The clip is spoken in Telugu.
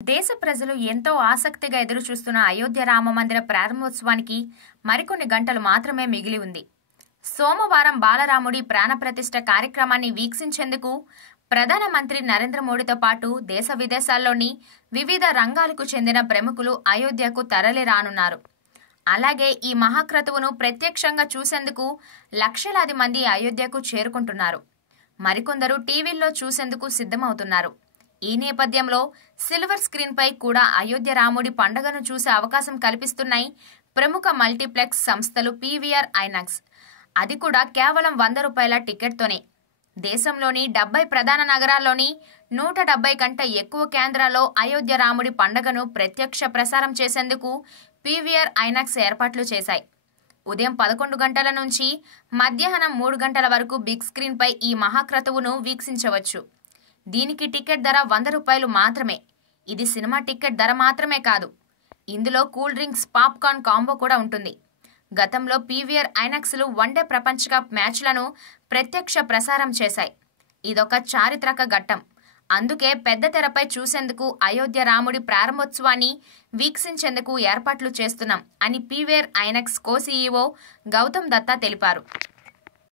దేశ ప్రజలు ఎంతో ఆసక్తిగా ఎదురుచూస్తున్న అయోధ్య రామమందిర ప్రారంభోత్సవానికి మరికొన్ని గంటలు మాత్రమే మిగిలి ఉంది. సోమవారం బాలరాముడి ప్రాణప్రతిష్ఠ కార్యక్రమాన్ని వీక్షించేందుకు ప్రధానమంత్రి నరేంద్ర మోడీతో పాటు దేశ విదేశాల్లోని వివిధ రంగాలకు చెందిన ప్రముఖులు అయోధ్యకు తరలిరానున్నారు. అలాగే ఈ మహాక్రతువును ప్రత్యక్షంగా చూసేందుకు లక్షలాది మంది అయోధ్యకు చేరుకుంటున్నారు. మరికొందరు టీవీల్లో చూసేందుకు సిద్ధమవుతున్నారు. ఈ నేపథ్యంలో సిల్వర్ స్క్రీన్ పై కూడా అయోధ్య రాముడి పండుగను చూసే అవకాశం కల్పిస్తున్నాయి ప్రముఖ మల్టీప్లెక్స్ సంస్థలు పీవీఆర్ ఐనాక్స్. అది కూడా కేవలం ₹100 టికెట్తోనే. దేశంలోని 70 ప్రధాన నగరాల్లోని 170 కంటే ఎక్కువ కేంద్రాల్లో అయోధ్య రాముడి పండుగను ప్రత్యక్ష ప్రసారం చేసేందుకు పీవీఆర్ ఐనాక్స్ ఏర్పాట్లు చేశాయి. ఉదయం 11 గంటల నుంచి మధ్యాహ్నం 3 గంటల వరకు బిగ్ స్క్రీన్ పై ఈ మహాక్రతువును వీక్షించవచ్చు. దీనికి టికెట్ ధర ₹100 మాత్రమే. ఇది సినిమా టికెట్ ధర మాత్రమే కాదు, ఇందులో కూల్ డ్రింక్స్, పాప్కార్న్ కాంబో కూడా ఉంటుంది. గతంలో పీవీఆర్ ఐనాక్స్లు వన్డే ప్రపంచ కప్ మ్యాచ్లను ప్రత్యక్ష ప్రసారం చేశాయి. ఇదొక చారిత్రక ఘట్టం. అందుకే పెద్ద తెరపై చూసేందుకు అయోధ్య రాముడి ప్రారంభోత్సవాన్ని వీక్షించేందుకు ఏర్పాట్లు చేస్తున్నాం అని పీవీఆర్ ఐనాక్స్ కో సీఈఓ గౌతమ్ దత్తా తెలిపారు.